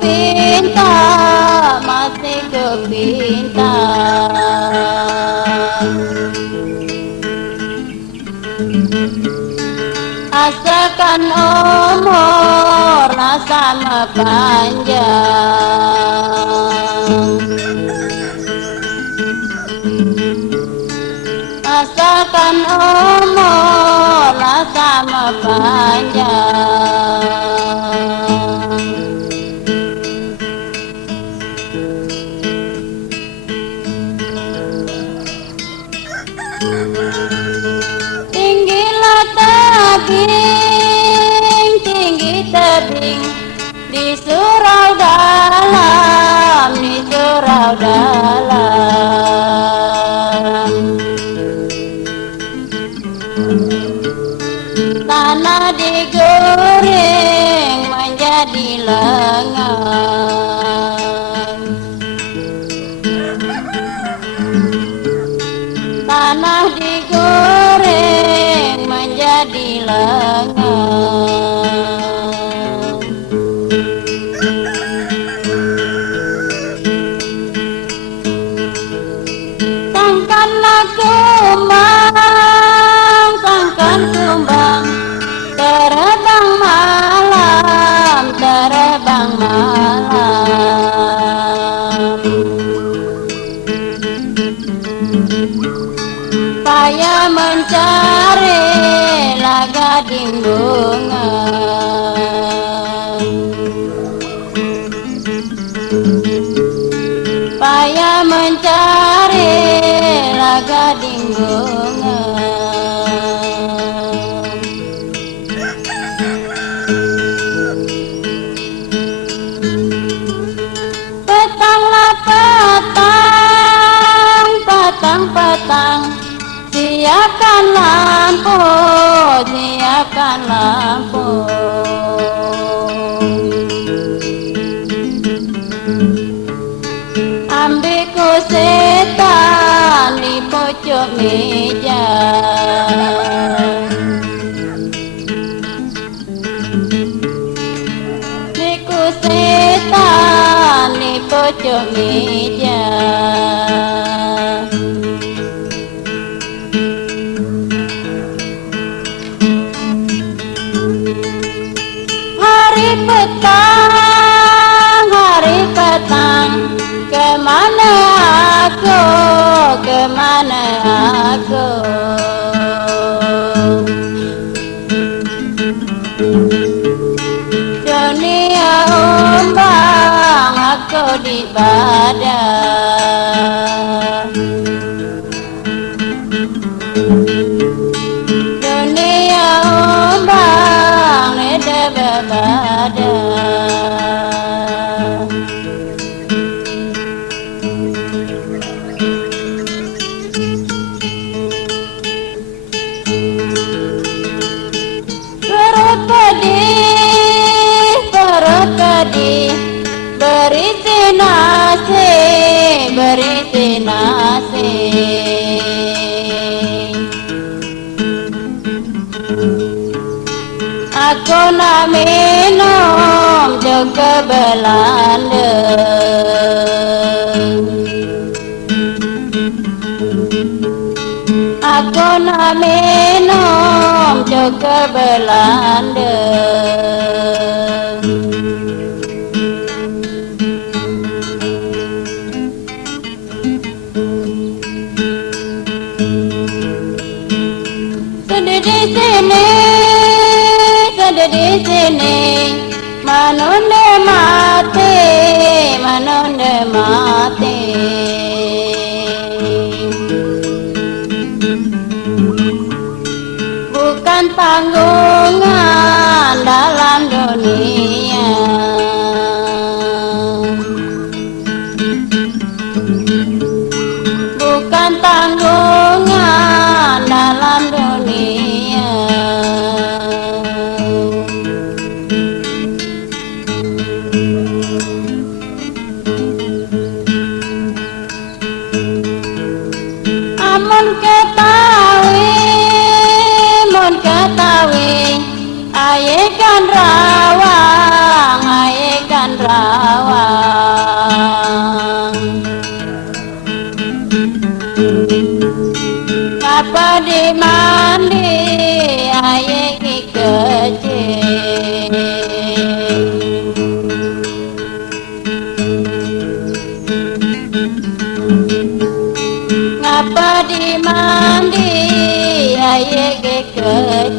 pinta, masih ku pinta. Asalkan umur sama panjang, asalkan umur sama panjang. Tinggilah tebing, tinggi tebing, di surau dalam, di surau dalam. Tanah digoreng menjadi lengan, tanah digoreng menjadi lengan. Sangkanlah kumbang, sangkan kumbang, terbang malam, terbang malam. Payah mencari gading bunga, payah mencari gading bunga. Petanglah petang, petang, petang, siapkan lampu, siapkan lampu. Ambilku setan di pojok meja, ambilku setan di pojok meja. Hari petang, kemana aku, kemana aku? Dunia ombang, aku di badan. Dunia ombang, neda badan. Perut pedih, berisi nasi, berisi nasi. Aku nak minum juga Belanda. Aku nak minum juga Belanda. Sedih di sini, sedih di sini, menunda mati, menunda mati. Bukan tanggungan dalam dunia, bukan tanggungan dalam dunia. Amun ketahui, ayekan rawang, ayekan rawang. ngapa di mandi aye kecil ngapa di mandi aye kecil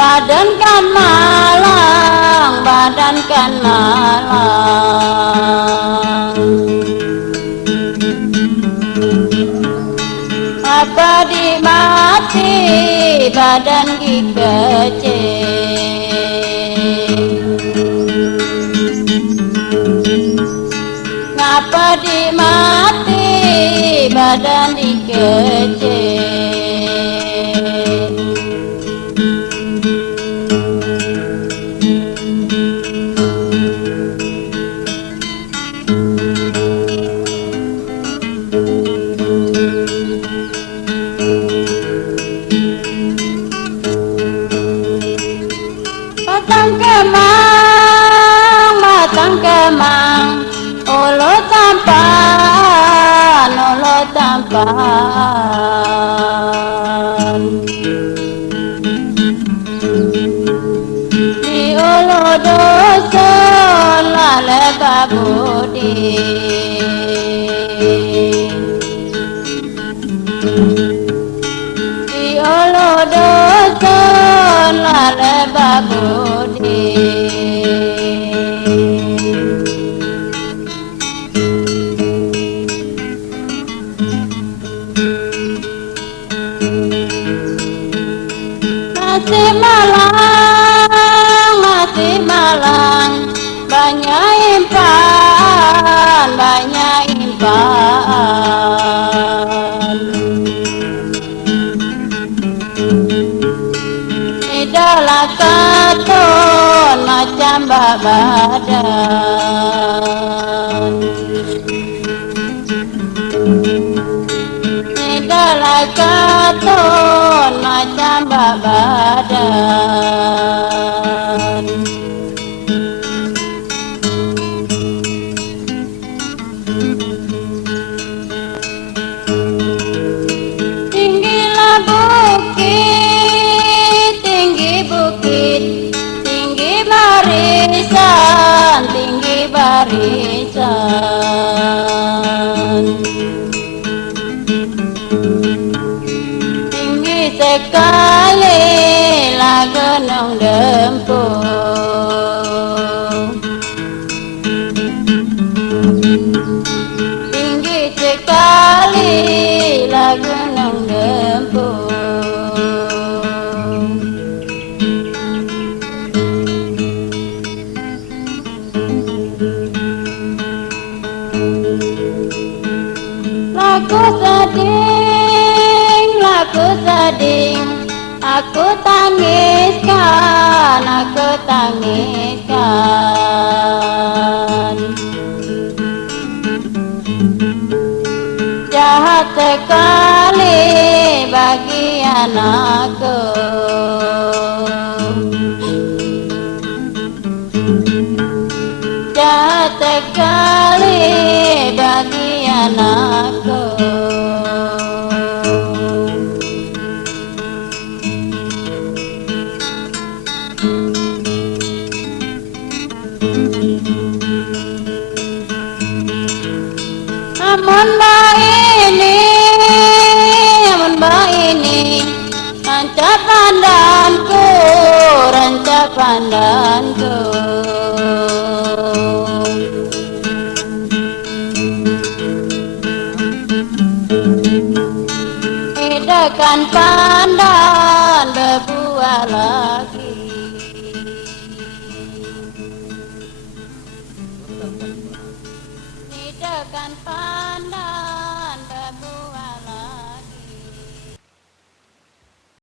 badan kan malang, badan kan malang. Apa dimati badan kecil. Ngapa dimati badan kecil. Batang kemang, olo tampan, olo tampan. Di olo doson lale babudi. Di olo doson lale babudi. Masih malang, banyak impan, banyak impan. Idola katon macam badan. Idola katon macam badan. Tinggilah bukit, tinggi bukit, tinggi barisan, tinggi barisan. Tinggi sekali lah gunung Dempuh. Tinggi sekali lah gunung Dempuh. Laku seding, laku seding, aku tangiskan, aku tangiskan. Jahat sekali bagi anakku. Jahat sekali bagi anakku. Amun ba ini, rancak pandanku, rancak pandanku. Edakan pandan berbuah lagi.